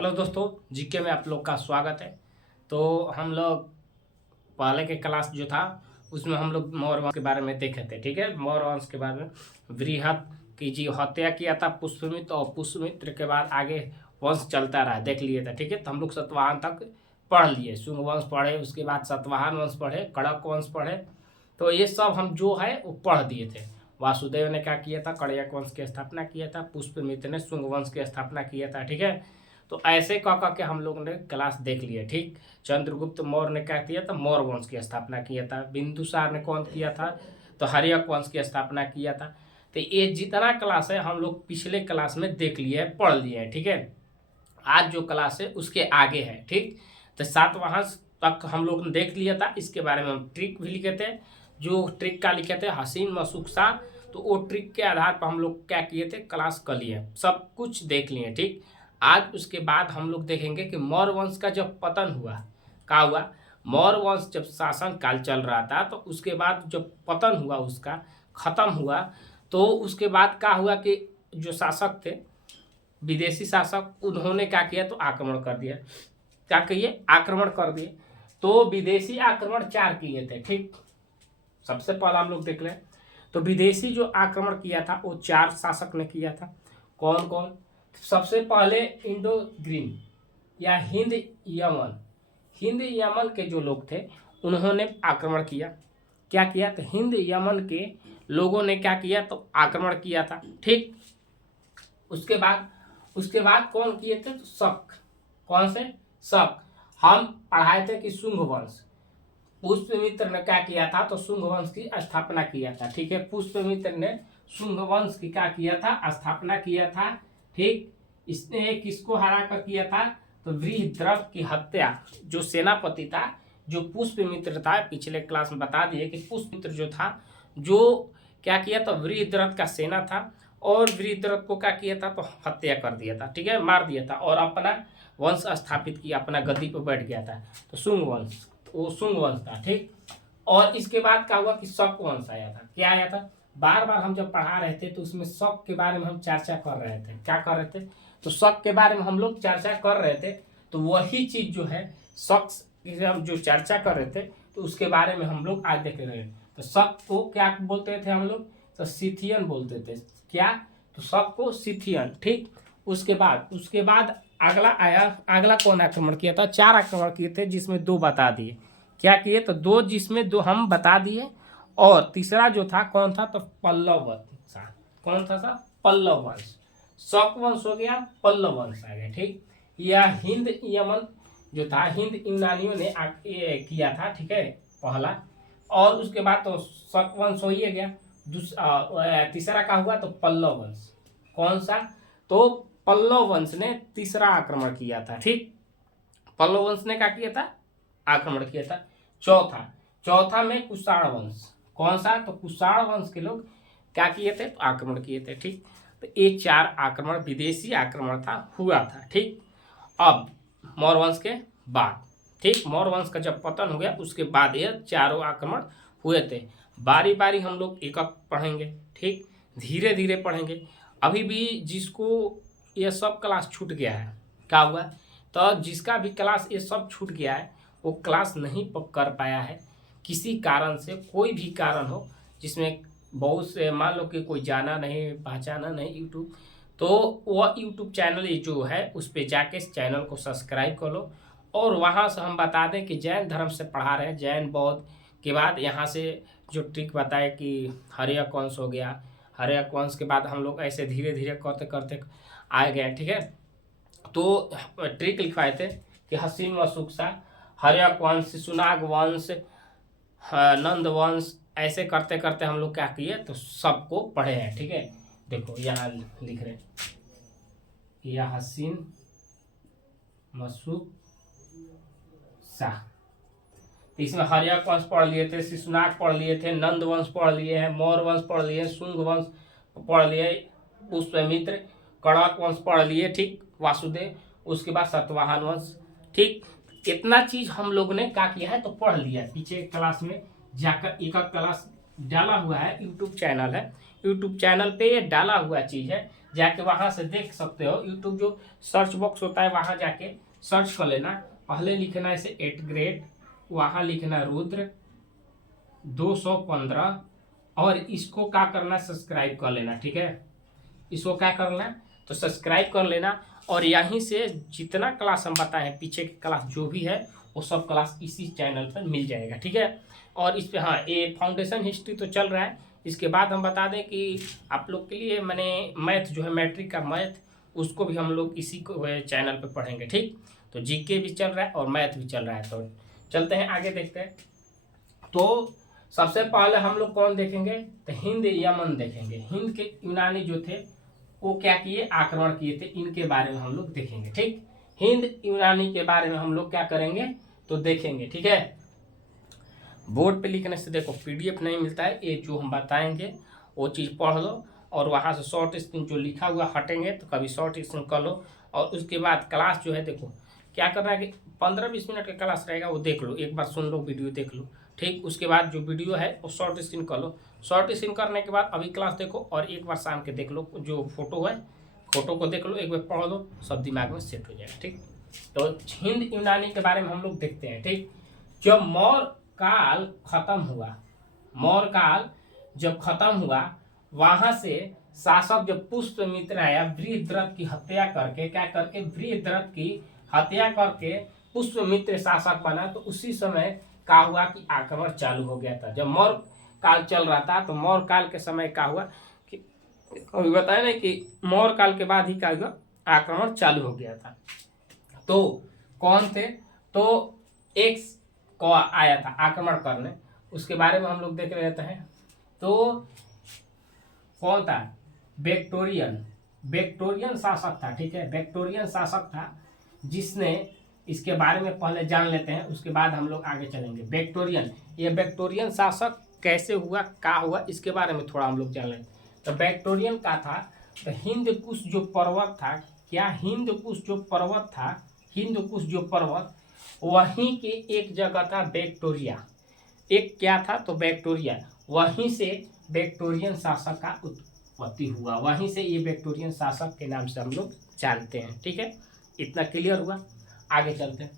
Hello दोस्तों, GK में आप लोग का स्वागत है। तो हम लोग पहले के क्लास जो था उसमें हम लोग मौर्य वंश के बारे में देखे थे। ठीक है, मौर्य वंश के बारे में वृहद की जी हत्या किया था पुष्यमित्र, और पुष्यमित्र के बाद आगे वंश चलता रहा, देख लिए थे। ठीक है, तो हम लोग सातवाहन तक पढ़ लिए, शुंग वंश पढ़े, उसके बाद सातवाहन वंश पढ़े, कड़क वंश पढ़े। तो ये सब हम जो है वो पढ़ दिए थे। वासुदेव ने क्या किया था, कड़यक वंश की स्थापना किया था, पुष्यमित्र ने शुंग वंश की स्थापना किया था। ठीक है, तो ऐसे कह के हम लोगों ने क्लास देख लिया। ठीक, चंद्रगुप्त मौर्य ने क्या किया था, मौर्य वंश की स्थापना किया था। बिंदुसार ने कौन किया था, तो हर्यक वंश की स्थापना किया था। तो ये जितना क्लास है हम लोग पिछले क्लास में देख लिए है, पढ़ लिए है। ठीक है, आज जो क्लास है उसके आगे है। ठीक, तो सातवाहन तक हम लोग ने देख लिया था। इसके बारे में हम ट्रिक भी लिखे थे, जो ट्रिक का लिखे थे हसीन मशूक़। तो वो ट्रिक के आधार पर हम लोग क्या किए थे, क्लास कर लिए, सब कुछ देख लिए। ठीक, आज उसके बाद हम लोग देखेंगे कि मौर्य वंश का जब पतन हुआ, क्या हुआ, मौर्य वंश जब शासन काल चल रहा था तो उसके बाद जब पतन हुआ, उसका खत्म हुआ, तो उसके बाद क्या हुआ कि जो शासक थे, विदेशी शासक, उन्होंने क्या किया, तो आक्रमण कर दिया। क्या कहिए, आक्रमण कर दिए। तो विदेशी आक्रमण 4 किए थे। ठीक, सबसे पहला हम लोग देख लें तो विदेशी जो आक्रमण किया था वो 4 शासक ने किया था। कौन कौन, सबसे पहले इंडो ग्रीन या हिंद यमन के जो लोग थे उन्होंने आक्रमण किया। क्या किया, तो हिंद यमन के लोगों ने क्या किया, तो आक्रमण किया था। ठीक, उसके बाद कौन किए थे, तो शक। कौन से, शक। हम पढ़ाए थे कि शुंग वंश, पुष्यमित्र ने क्या किया था, तो शुंग वंश की स्थापना किया था। ठीक है, पुष्यमित्र ने शुंग वंश की क्या किया था, स्थापना किया था। ठीक, इसने किसको हरा कर किया था, तो वृहद्रथ की हत्या, जो सेनापति था, जो पुष्यमित्र था, पिछले क्लास में बता दिए कि पुष्यमित्र जो था, जो क्या किया, तो वृहद्रथ का सेना था, और वृहद्रथ को क्या किया था, तो हत्या कर दिया था। ठीक है, मार दिया था, और अपना वंश स्थापित किया, अपना गद्दी पर बैठ गया था, तो शुंग वंश, वो शुंग वंश था। ठीक, और इसके बाद क्या हुआ कि शक वंश आया था। क्या आया था, बार बार हम जब पढ़ा रहे थे तो उसमें शक के बारे में हम चर्चा कर रहे थे। क्या कर रहे थे, तो शक के बारे में हम लोग चर्चा कर रहे थे। तो वही चीज जो है, शक की हम जो चर्चा कर रहे थे, तो उसके बारे में हम लोग आज देख रहे हैं। तो शक को क्या बोलते थे हम लोग, तो सिथियन बोलते थे। क्या, तो शक को सिथियन। ठीक, उसके बाद अगला कौन आक्रमण किया था, 4 आक्रमण किए थे, जिसमें 2 बता दिए। क्या किए, तो 2, जिसमें 2 हम बता दिए, और तीसरा जो था कौन था, तो पल्लव वंश। कौन था, पल्लव वंश। शक वंश हो गया, पल्लव वंश आ गया। ठीक, यह हिंद यमन जो था, हिंद यूनानियों ने किया था। ठीक है, पहला, और उसके बाद तो शक वंश हो ही गया। तीसरा का हुआ तो पल्लव वंश। कौन सा, तो पल्लव वंश ने तीसरा आक्रमण किया था। ठीक, पल्लव वंश ने क्या किया था, आक्रमण किया था। चौथा में कुषाण वंश। कौन सा, तो कुषाण वंश के लोग क्या किए थे, तो आक्रमण किए थे। ठीक, तो ये 4 आक्रमण, विदेशी आक्रमण था, हुआ था। ठीक, अब मौर्य वंश के बाद, ठीक, मौर्य वंश का जब पतन हो गया उसके बाद ये 4 आक्रमण हुए थे। बारी बारी हम लोग एक पढ़ेंगे। ठीक, धीरे धीरे पढ़ेंगे। अभी भी जिसको ये सब क्लास छूट गया है, क्या हुआ, तो जिसका भी क्लास ये सब छूट गया है वो क्लास नहीं कर पाया है, किसी कारण से, कोई भी कारण हो, जिसमें बहुत से, मान लो कि कोई जाना नहीं, पहचाना नहीं यूट्यूब, तो वह यूट्यूब चैनल जो है उस पर जाके इस चैनल को सब्सक्राइब कर लो। और वहाँ से हम बता दें कि जैन धर्म से पढ़ा रहे हैं, जैन बौद्ध के बाद यहाँ से जो ट्रिक बताए कि हर्यक वंश हो गया, हर्यक वंश के बाद हम लोग ऐसे धीरे धीरे करते करते आए गए। ठीक है, तो ट्रिक लिखवाए थे कि हसीन मशूक़, हर्यक वंश, सुनाग वंश, नंद वंश, ऐसे करते करते हम लोग क्या किए, तो सबको पढ़े हैं। ठीक है, देखो यहाँ लिख रहे, यह हसीन मशूक़, इसमें हर्यक वंश पढ़ लिए थे, शिशुनाग पढ़ लिए थे, नंद वंश पढ़ लिए हैं, मौर्य वंश पढ़ लिए, शुंग वंश पढ़ लिए, पुष्यमित्र, कड़क वंश पढ़ लिए। ठीक, वासुदेव, उसके बाद सातवाहन वंश। ठीक, इतना चीज हम लोग ने क्या किया है, तो पढ़ लिया। पीछे क्लास में जाकर एक क्लास डाला हुआ है, यूट्यूब चैनल है, यूट्यूब चैनल पे ये डाला हुआ चीज़ है, जाके वहाँ से देख सकते हो। यूट्यूब जो सर्च बॉक्स होता है वहाँ जाके सर्च कर लेना। पहले लिखना है इसे 8 ग्रेड, वहाँ लिखना रुद्र 215 और इसको क्या करना, सब्सक्राइब कर लेना। ठीक है, इसको क्या करना है तो सब्सक्राइब कर लेना। और यहीं से जितना क्लास हम बताए हैं, पीछे की क्लास जो भी है वो सब क्लास इसी चैनल पर मिल जाएगा। ठीक है, और इस पे हाँ ये फाउंडेशन हिस्ट्री तो चल रहा है। इसके बाद हम बता दें कि आप लोग के लिए मैंने मैथ जो है, मैट्रिक का मैथ, उसको भी हम लोग इसी को चैनल पे पढ़ेंगे। ठीक, तो जीके भी चल रहा है और मैथ भी चल रहा है। तो चलते हैं आगे, देखते हैं। तो सबसे पहले हम लोग कौन देखेंगे तो हिंद यमन देखेंगे। हिंद के यूनानी जो थे वो क्या किए, आक्रमण किए थे, इनके बारे में हम लोग देखेंगे। ठीक, हिंद यूनानी के बारे में हम लोग क्या करेंगे तो देखेंगे। ठीक है, बोर्ड पे लिखने से देखो पीडीएफ नहीं मिलता है, ये जो हम बताएंगे वो चीज़ पढ़ लो और वहाँ से शॉर्ट स्क्रीन जो लिखा हुआ हटेंगे तो कभी शॉर्ट स्क्रीन कर लो। और उसके बाद क्लास जो है देखो क्या करना है कि 15-20 मिनट का क्लास रहेगा, वो देख लो, एक बार सुन लो, वीडियो देख लो। ठीक, उसके बाद जो वीडियो है वो शॉर्ट स्क्रीन कर लो। शॉर्ट स्क्रीन करने के बाद अभी क्लास देखो और एक बार शाम के देख लो, जो फोटो है फोटो को देख लो, एक बार पढ़ लो, सब दिमाग में सेट हो जाएगा। ठीक, तो हिंद यूनानी के बारे में हम लोग देखते हैं। ठीक, जब मौर्य काल खत्म हुआ, मौर्य काल जब खत्म हुआ, वहां से शासक जब पुष्यमित्र आया, वृहद्रथ की हत्या करके, क्या करके, वृहद्रथ की हत्या करके पुष्यमित्र शासक बना। तो उसी समय क्या हुआ कि आक्रमण चालू हो गया था। जब मौर्य काल चल रहा था तो मौर्य काल के समय क्या हुआ कि अभी बताया ना कि मौर्य काल के बाद ही क्या हुआ, आक्रमण चालू हो गया था। तो कौन थे, तो एक को आया था आक्रमण करने, उसके बारे में हम लोग देख लेते हैं। तो कौन था, वेक्टोरियन शासक था। ठीक है, वेक्टोरियन शासक था जिसने, इसके बारे में पहले जान लेते हैं, उसके बाद हम लोग आगे चलेंगे। वेक्टोरियन, ये वेक्टोरियन शासक कैसे हुआ, क्या हुआ, इसके बारे में थोड़ा हम लोग जान लेते हैं। तो वेक्टोरियन का था तो हिंदकुश जो पर्वत था, क्या हिंदकुश जो पर्वत था, हिंदकुश जो पर्वत, वहीं के एक जगह था विक्टोरिया, एक क्या था तो विक्टोरिया, वहीं से विक्टोरियन शासक का उत्पत्ति हुआ, वहीं से ये विक्टोरियन शासक के नाम से हम लोग जानते हैं। ठीक है, इतना क्लियर हुआ, आगे चलते हैं।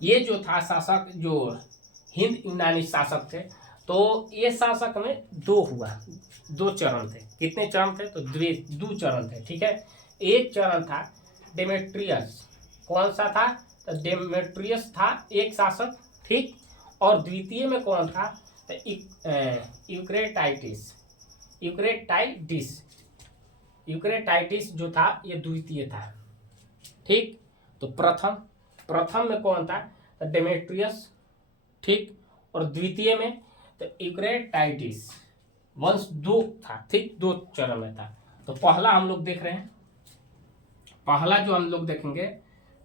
ये जो था शासक, जो हिंद यूनानी शासक थे, तो ये शासक में दो चरण थे। कितने चरण थे तो दो चरण थे। ठीक है, एक चरण था डेमेट्रियस, कौन सा था तो डेमेट्रियस था एक शासक। ठीक, और द्वितीय में कौन था तो यूक्रेटाइटिस जो था ये द्वितीय था। ठीक, तो प्रथम में कौन था तो डेमेट्रियस। ठीक, और द्वितीय में तो यूक्रेटाइटिस, वंश दो था। ठीक, दो चरण में था। तो पहला हम लोग देख रहे हैं, पहला जो हम लोग देखेंगे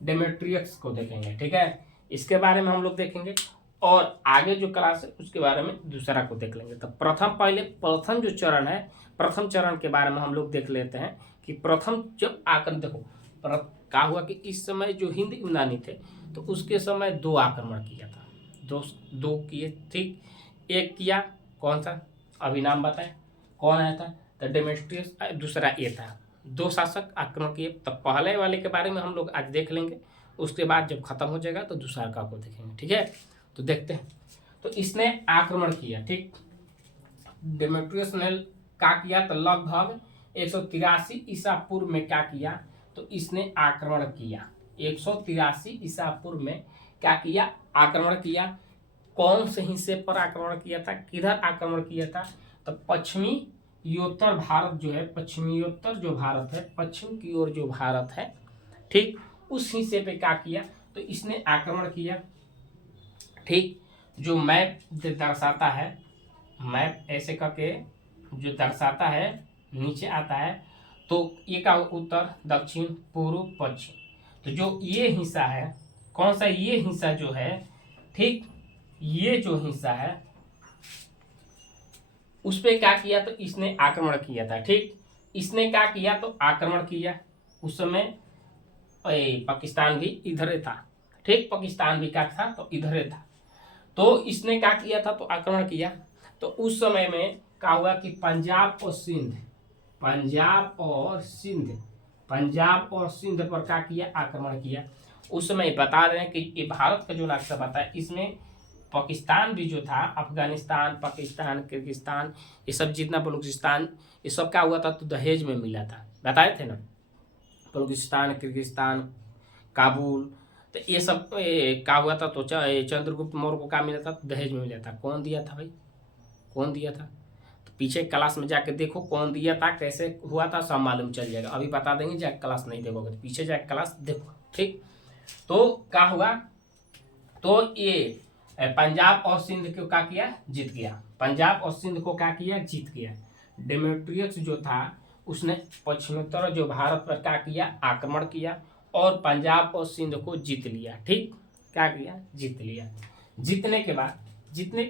डेमेट्रियस को देखेंगे। ठीक है, इसके बारे में हम लोग देखेंगे और आगे जो क्लास है उसके बारे में दूसरा को देख लेंगे। तो प्रथम जो चरण है, प्रथम चरण के बारे में हम लोग देख लेते हैं कि प्रथम जब आक्रमण, देखो क्या हुआ कि इस समय जो हिंद यूनानी थे तो उसके समय दो आक्रमण किया था, दो किए। ठीक, एक किया कौन सा, अभी नाम बताएं कौन आया था तो डेमेट्रियस, दूसरा ये था। दो शासक आक्रमण किए, तो पहले वाले के बारे में हम लोग आज देख लेंगे, उसके बाद जब खत्म हो जाएगा तो दूसरा का को देखेंगे। ठीक है, तो देखते हैं। तो इसने आक्रमण किया। ठीक, डेमेट्रियस ने क्या किया तो लगभग 183 ईसा पूर्व में क्या किया तो इसने आक्रमण किया। 183 ईसा पूर्व में क्या किया, आक्रमण किया। कौन से हिस्से पर आक्रमण किया था, किधर आक्रमण किया था तो पश्चिमीयोत्तर भारत जो है, पश्चिमीयोत्तर जो भारत है, पश्चिम की ओर जो भारत है, ठीक, उस हिस्से पे क्या किया तो इसने आक्रमण किया। ठीक, जो मैप दर्शाता है, मैप ऐसे करके जो दर्शाता है नीचे आता है, तो ये का उत्तर, दक्षिण, पूर्व, पश्चिम। तो जो ये हिस्सा है, कौन सा, ये हिस्सा जो है, ठीक, ये जो हिस्सा है उस पे क्या किया तो इसने आक्रमण किया था। ठीक, इसने क्या किया तो आक्रमण किया। उस समय पाकिस्तान भी इधर था। ठीक, पाकिस्तान भी क्या था तो इधर था। तो इसने क्या किया था तो आक्रमण किया। तो उस समय में क्या हुआ कि पंजाब और सिंध पर क्या किया, आक्रमण किया। उस समय बता रहे हैं कि ये भारत का जो नक्शा बता है इसमें पाकिस्तान भी जो था, अफगानिस्तान, पाकिस्तान, किर्गिस्तान, ये सब जितना, बलूचिस्तान, ये सब क्या हुआ था तो दहेज में मिला था, बताए थे ना। बलूचिस्तान, किर्गिस्तान, काबुल, तो ये सब क्या हुआ था तो चंद्रगुप्त मौर्य को क्या मिला था, दहेज में मिला था। कौन दिया था भाई, कौन दिया था? तो पीछे क्लास में जाके देखो कौन दिया था, कैसे हुआ था, सब मालूम चल जाएगा। अभी बता देंगे, जाके क्लास नहीं देखोगे तो पीछे जाके क्लास देखो, ठीक। तो क्या हुआ, तो ये पंजाब और सिंध को क्या किया, जीत गया। पंजाब और सिंध को क्या किया, जीत गया। डेमेट्रियस जो था उसने पश्चिमोत्तर जो भारत पर क्या किया, आक्रमण किया और पंजाब और सिंध को जीत लिया, ठीक। क्या किया, जीत लिया। जीतने के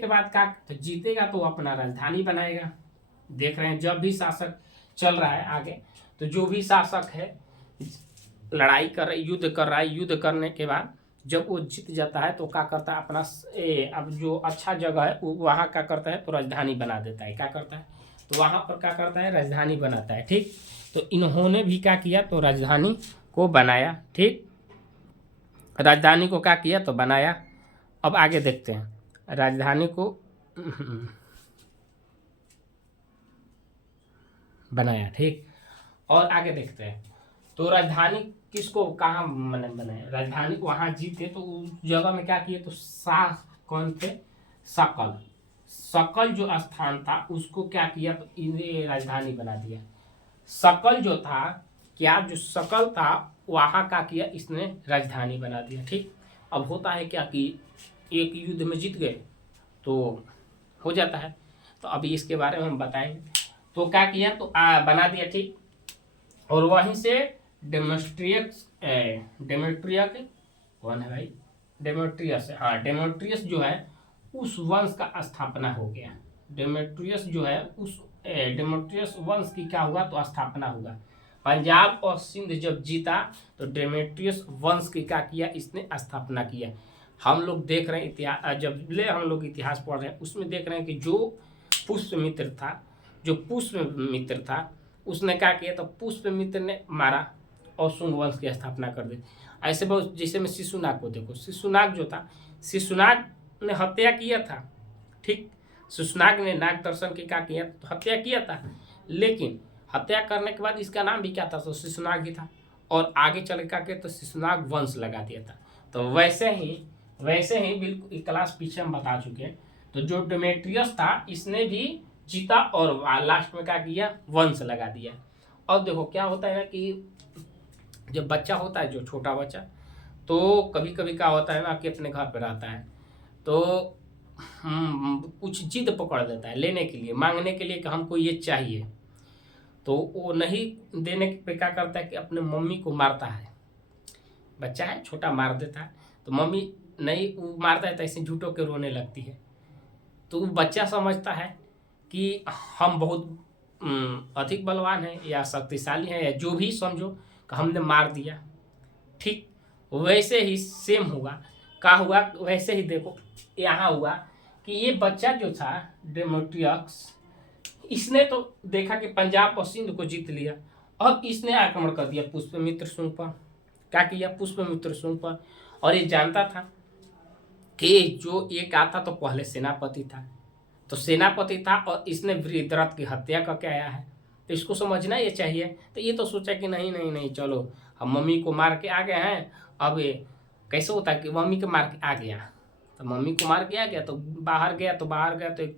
बाद क्या, तो जीतेगा तो अपना राजधानी बनाएगा। देख रहे हैं जब भी शासक चल रहा है आगे, तो जो भी शासक है लड़ाई कर रहा है, युद्ध कर रहा है, युद्ध करने के बाद जब वो जीत जाता है तो क्या करता है, अपना अब जो अच्छा जगह है वहाँ क्या करता है तो राजधानी बना देता है। क्या करता है तो वहाँ पर क्या करता है, राजधानी बनाता है, ठीक। तो इन्होंने भी क्या किया तो राजधानी को बनाया, ठीक। राजधानी को क्या किया तो बनाया। अब आगे देखते हैं राजधानी को बनाया, ठीक। और आगे देखते हैं तो राजधानी किसको कहाँ मैंने बनाया, राजधानी को वहाँ जीते तो उस जगह में क्या किए तो शाह कौन थे, सकल जो स्थान था उसको क्या किया तो इन्हें राजधानी बना दिया। सकल जो था, क्या जो सकल था वहाँ का किया इसने राजधानी बना दिया, ठीक। अब होता है क्या कि एक युद्ध में जीत गए तो हो जाता है, तो अभी इसके बारे में हम बताएंगे। तो क्या किया तो बना दिया, ठीक। और वहीं से डेमेट्रियस कौन है भाई, डेमेट्रियस, हाँ डेमेट्रियस जो है उस वंश का स्थापना हो गया। डेमेट्रियस जो है उस डेमेट्रियस वंश की क्या हुआ तो स्थापना हुआ। पंजाब और सिंध जब जीता तो डेमेट्रियस वंश की क्या किया, इसने स्थापना किया। हम लोग देख रहे हैं इतिहास, जब ले हम लोग इतिहास पढ़ रहे हैं उसमें देख रहे हैं कि जो पुष्यमित्र था उसने क्या किया तो पुष्यमित्र ने मारा और शुंग वंश की स्थापना कर दी। ऐसे बहुत, जैसे में शिशुनाग को देखो, शिशुनाग जो था, शिशुनाग ने हत्या किया था, ठीक। शिशुनाग ने नाग दर्शन की क्या किया तो हत्या किया था, लेकिन हत्या करने के बाद इसका नाम भी क्या था तो शिशुनाग ही था। और आगे चल के तो शिशुनाग वंश लगा दिया था। तो वैसे ही बिल्कुल क्लास पीछे हम बता चुके हैं। तो जो डेमेट्रियस था इसने भी जीता और लास्ट में क्या किया, वंश लगा दिया। और देखो क्या होता है ना कि जब बच्चा होता है, जो छोटा बच्चा, तो कभी कभी क्या होता है ना कि अपने घर पे रहता है तो कुछ जिद पकड़ लेता है लेने के लिए, मांगने के लिए कि हमको ये चाहिए। तो वो नहीं देने पे क्या करता है कि अपने मम्मी को मारता है। बच्चा है छोटा, मार देता है तो मम्मी नहीं, वो मारता है तो ऐसे झूठों के रोने लगती है। तो वो बच्चा समझता है कि हम बहुत अधिक बलवान हैं या शक्तिशाली हैं या जो भी समझो कि हमने मार दिया, ठीक। वैसे ही सेम हुआ, क्या हुआ वैसे ही देखो यहाँ हुआ कि ये बच्चा जो था डेमेट्रियस, इसने तो देखा कि पंजाब और सिंध को जीत लिया। अब इसने आक्रमण कर दिया पुष्यमित्र शुंग पर। क्या किया, पुष्यमित्र शुंग पर। और ये जानता था कि जो एक आता तो पहले सेनापति था, तो सेनापति था और इसने वृत्रथ की हत्या करके आया है, तो इसको समझना ये चाहिए। तो ये तो सोचा कि नहीं नहीं नहीं, चलो हम मम्मी को मार के आ गए हैं। अब ये कैसे होता है कि मम्मी को मार के आ गया, तो मम्मी को मार के आ गया तो बाहर गया तो एक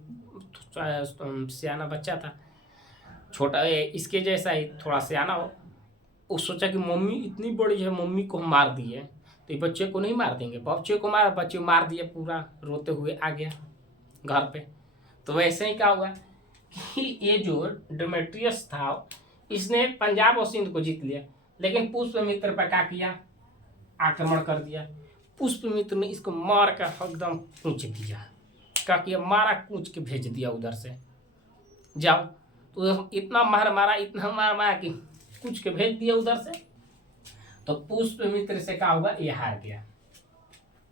सियाना बच्चा था, छोटा इसके जैसा ही थोड़ा सियाना हो। वो सोचा कि मम्मी इतनी बड़ी है, मम्मी को हम मार दिए तो ये बच्चे को नहीं मार देंगे, बच्चे को मार दिया, पूरा रोते हुए आ गया घर पे। तो वैसे ही क्या हुआ कि ये जो डेमेट्रियस था इसने पंजाब और सिंध को जीत लिया, लेकिन पुष्यमित्र पर क्या किया, आक्रमण कर दिया। पुष्यमित्र ने इसको मार कर एकदम कूच दिया, क्या किया, मारा, कूच के भेज दिया उधर से, जाओ। तो इतना मार मारा कि कूच के भेज दिया उधर से। तो पुष्यमित्र से क्या हुआ, ये हार गया।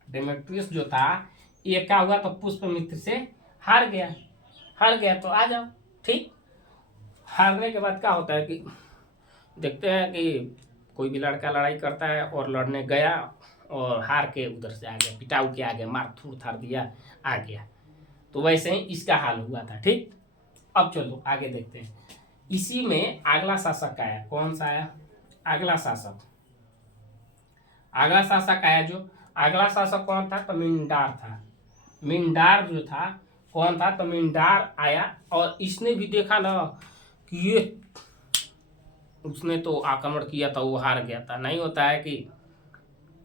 डेमेट्रियस जो था ये क्या हुआ तो पुष्यमित्र से हार गया। हार गया तो आ जाओ। ठीक, हारने के बाद क्या होता है कि देखते हैं कि कोई भी लड़का लड़ाई करता है और लड़ने गया और हार के उधर से आ गया, पिटाऊ के आ गया, मार थूड़ थाड़ दिया, आ गया। तो वैसे ही इसका हाल हुआ था। ठीक, अब चलो आगे देखते हैं। इसी में अगला शासक आया। कौन सा आया? अगला शासक। अगला शासक आया जो अगला शासक कौन था? तो मिंडार था। मिंडार जो था कौन था? तो मिंडार आया और इसने भी देखा ना कि ये, उसने तो आक्रमण किया था, वो हार गया था। नहीं होता है कि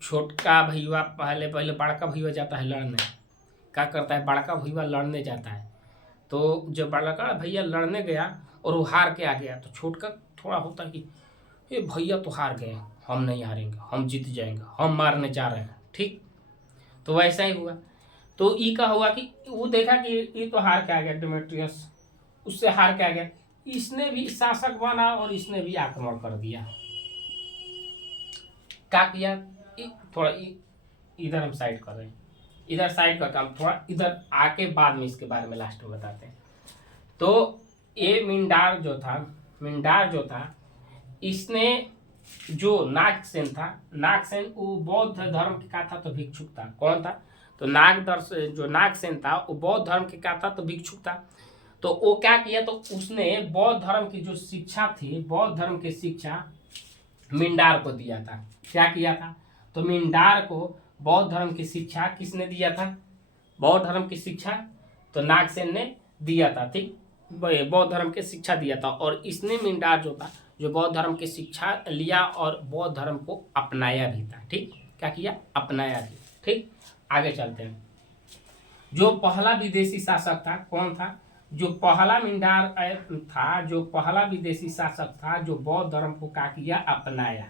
छोटका भैया पहले पहले बड़का भैया जाता है लड़ने, क्या करता है? बड़का भैया लड़ने जाता है, तो जब बड़का भैया लड़ने गया और वो हार के आ गया, तो छोटका थोड़ा होता है कि ये भैया तो हार गए, हम नहीं हारेंगे, हम जीत जाएंगे, हम मारने जा रहे हैं। ठीक, तो वैसा ही हुआ। तो ई का हुआ कि वो देखा कि ये तो हार के आ गया, डेमेट्रियस उससे हार के आ गया, इसने भी शासक बना और इसने भी आक्रमण कर दिया। क्या किया? थोड़ा इधर हम साइड कर रहे हैं, इधर साइड का काम, थोड़ा इधर आके बाद में इसके बारे में लास्ट में बताते हैं। तो ये मिंडार जो था इसने जो नागसेन था, नागसेन वो बौद्ध धर्म के का था? तो भिक्षुक था। कौन था? तो जो नागसेन था वो बौद्ध धर्म के का था? तो भिक्षुक था। तो वो क्या किया? तो उसने बौद्ध धर्म की जो शिक्षा थी, बौद्ध धर्म की शिक्षा मिंडार को दिया था। क्या किया था? तो मिंडार को बौद्ध धर्म की शिक्षा किसने दिया था? बौद्ध धर्म की शिक्षा तो नागसेन ने दिया था। ठीक, बौद्ध धर्म की शिक्षा दिया था और इसने मिंडार जो था जो बौद्ध धर्म की शिक्षा लिया और बौद्ध धर्म को अपनाया भी था। ठीक, क्या किया? अपनाया भी। ठीक, आगे चलते हैं। जो पहला विदेशी शासक था कौन था? जो पहला मिंडार था, जो पहला विदेशी शासक था जो बौद्ध धर्म को क्या किया? अपनाया।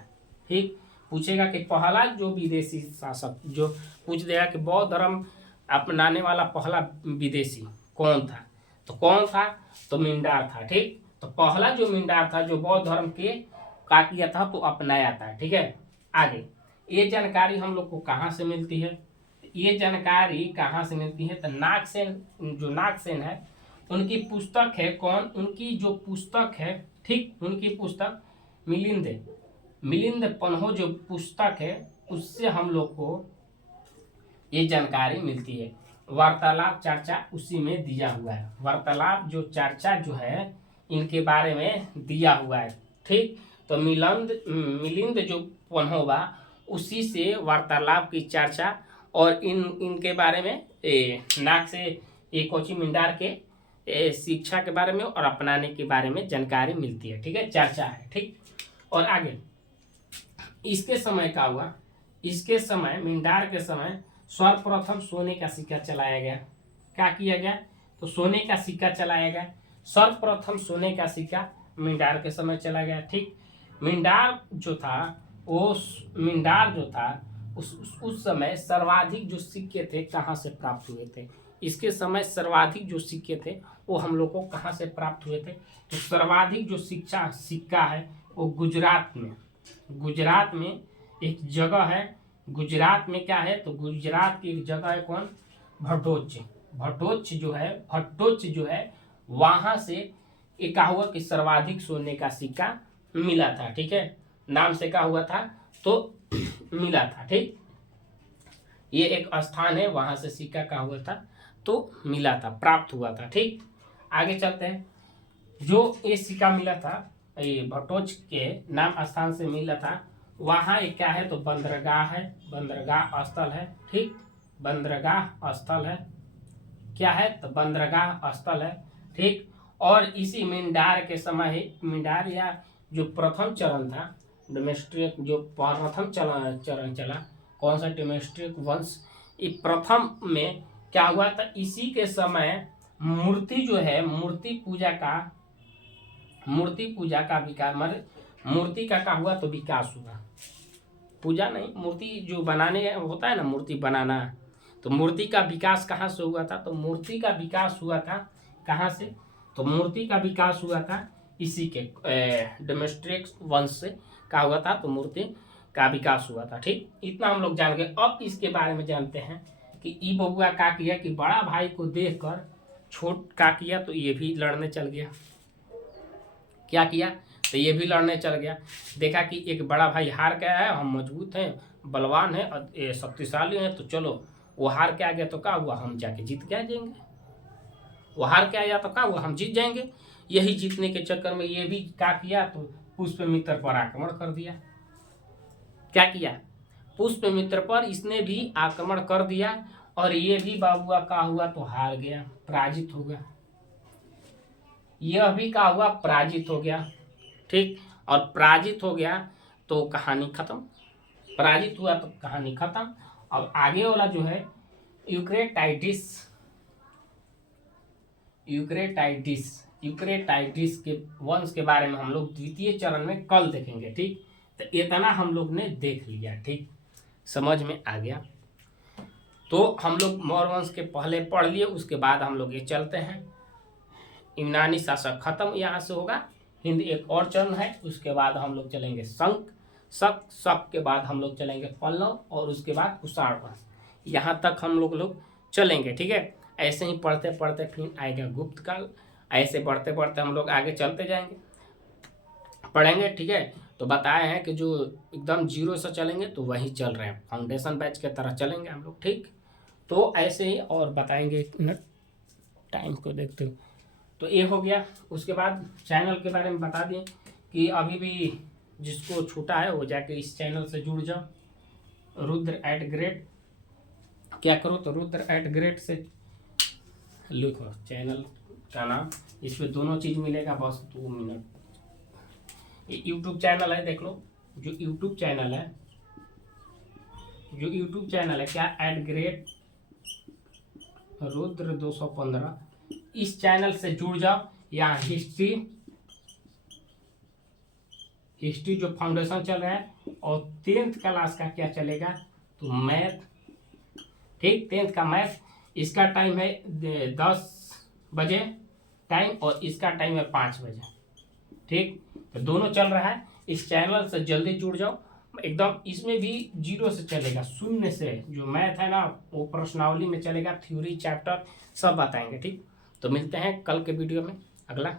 ठीक, पूछेगा कि पहला जो विदेशी शासक, जो पूछ देगा कि बौद्ध धर्म अपनाने वाला पहला विदेशी कौन था? तो कौन था? तो मिंडार था। ठीक, तो पहला जो मिंडार था जो बौद्ध धर्म के क्या किया था? तो अपनाया था। ठीक है, आगे ये जानकारी हम लोग को कहाँ से मिलती है? ये जानकारी कहाँ से मिलती है? तो नागसेन है, उनकी पुस्तक है। कौन? उनकी जो पुस्तक है, ठीक, उनकी पुस्तक मिलिंद पन्हो जो पुस्तक है, उससे हम लोग को ये जानकारी मिलती है। वार्तालाप चर्चा उसी में दिया हुआ है। वार्तालाप जो चर्चा जो है इनके बारे में दिया हुआ है। ठीक, तो मिलिंद जो पन्होवा उसी से वार्तालाप की चर्चा और इनके बारे में नाक से कोची मिंडार के शिक्षा के बारे में और अपनाने के बारे में जानकारी मिलती है। ठीक है, चर्चा है। ठीक, और आगे इसके समय क्या हुआ? इसके समय मिंडार के समय सर्वप्रथम सोने का सिक्का चलाया गया। क्या किया गया? तो सोने का सिक्का चलाया गया। सर्वप्रथम सोने का सिक्का मिंडार के समय चला गया। ठीक, मिंडार जो था उस समय सर्वाधिक जो सिक्के थे कहाँ से प्राप्त हुए थे? इसके समय सर्वाधिक जो सिक्के थे वो हम लोग को कहाँ से प्राप्त हुए थे? तो सर्वाधिक जो सिक्का है वो गुजरात में एक जगह है। गुजरात में क्या है? तो गुजरात की एक जगह है। कौन? भट्टोच जो है वहां से एक क्या हुआ कि सर्वाधिक सोने का सिक्का मिला था। ठीक है, नाम से क्या हुआ था? तो मिला था। ठीक, ये एक स्थान है, वहां से सिक्का का हुआ था तो मिला था, प्राप्त हुआ था। ठीक, आगे चलते हैं। जो ये सिक्का मिला था ये भट्टोच के नाम स्थान से मिला था, वहाँ एक क्या है? तो बंदरगाह है, बंदरगाह स्थल है। ठीक, बंदरगाह स्थल है। क्या है? तो बंदरगाह स्थल है। ठीक, और इसी मिंडार के समय ही मिंडार या जो प्रथम चरण था डोमेस्ट्रिक, जो प्रथम चरण चला, कौन सा? डोमेस्ट्रिक वंश। ये प्रथम में क्या हुआ था? इसी के समय मूर्ति जो है, मूर्ति पूजा का विकास, मूर्ति का क्या हुआ? तो विकास हुआ। पूजा नहीं, मूर्ति जो बनाने होता है ना, मूर्ति बनाना, तो मूर्ति का विकास कहाँ से हुआ था? तो मूर्ति का विकास हुआ था कहाँ से? तो मूर्ति का विकास हुआ था इसी के डोमेस्ट्रिक वंश से क्या हुआ था? तो मूर्ति का विकास हुआ था। ठीक, इतना हम लोग जान गए। अब इसके बारे में जानते हैं कि ई बबुआ क्या किया कि बड़ा भाई को देखकर छोट का किया तो ये भी लड़ने चल गया। क्या किया? तो ये भी लड़ने चल गया। देखा कि एक बड़ा भाई हार गया है, हम मजबूत हैं, बलवान हैं और ये शक्तिशाली हैं, तो चलो वो हार के आ गया तो क्या हुआ, हम जाके जीत के आ जाएंगे। वो हार के आया तो क्या हुआ, हम जीत जाएंगे। यही जीतने के चक्कर में ये भी क्या किया, तो पुष्पमित्र पर आक्रमण कर दिया। क्या किया? पुष्पमित्र पर इसने भी आक्रमण कर दिया और ये भी बाबुआ का हुआ तो हार गया, पराजित हो गया। यह भी का हुआ, पराजित हो गया। ठीक, और पराजित हो गया तो कहानी खत्म। पराजित हुआ तो कहानी खत्म। अब आगे वाला जो है यूक्रेटाइडिस, यूक्रेटाइडिस के वंश के बारे में हम लोग द्वितीय चरण में कल देखेंगे। ठीक, तो इतना हम लोग ने देख लिया। ठीक, समझ में आ गया। तो हम लोग मौर्य वंश के पहले पढ़ लिए, उसके बाद हम लोग ये चलते हैं। यूनानी शासक खत्म यहाँ से होगा। हिंद एक और चरण है, उसके बाद हम लोग चलेंगे शक के बाद हम लोग चलेंगे पल्लव और उसके बाद कुषाण वंश। यहाँ तक हम लोग चलेंगे। ठीक है, ऐसे ही पढ़ते पढ़ते फिर आएगा गुप्त काल। ऐसे बढ़ते बढ़ते हम लोग आगे चलते जाएंगे, पढ़ेंगे। ठीक है, तो बताए हैं कि जो एकदम जीरो से चलेंगे तो वही चल रहे हैं, फाउंडेशन बैच के तरह चलेंगे हम लोग। ठीक, तो ऐसे ही और बताएंगे। एक मिनट टाइम को देखते हो, तो ये हो गया। उसके बाद चैनल के बारे में बता दें कि अभी भी जिसको छूटा है वो जाके इस चैनल से जुड़ जाओ, रुद्र@ग्रेड। क्या करो तो रुद्र@ग्रेड से लिखो चैनल का नाम, इसमें दोनों चीज़ मिलेगा। बस 2 मिनट। ये यूट्यूब चैनल है, देख लो। जो यूट्यूब चैनल है क्या, @ग्रेड रुद्र 215, इस चैनल से जुड़ जाओ। यहाँ हिस्ट्री जो फाउंडेशन चल रहा है और 10th क्लास का क्या चलेगा, तो मैथ। ठीक, 10th का मैथ, इसका टाइम है 10 बजे टाइम और इसका टाइम है 5 बजे। ठीक, तो दोनों चल रहा है। इस चैनल से जल्दी जुड़ जाओ एकदम। इसमें भी जीरो से चलेगा, शून्य से। जो मैथ है ना वो प्रश्नावली में चलेगा, थ्योरी चैप्टर सब बताएंगे। ठीक, तो मिलते हैं कल के वीडियो में अगला।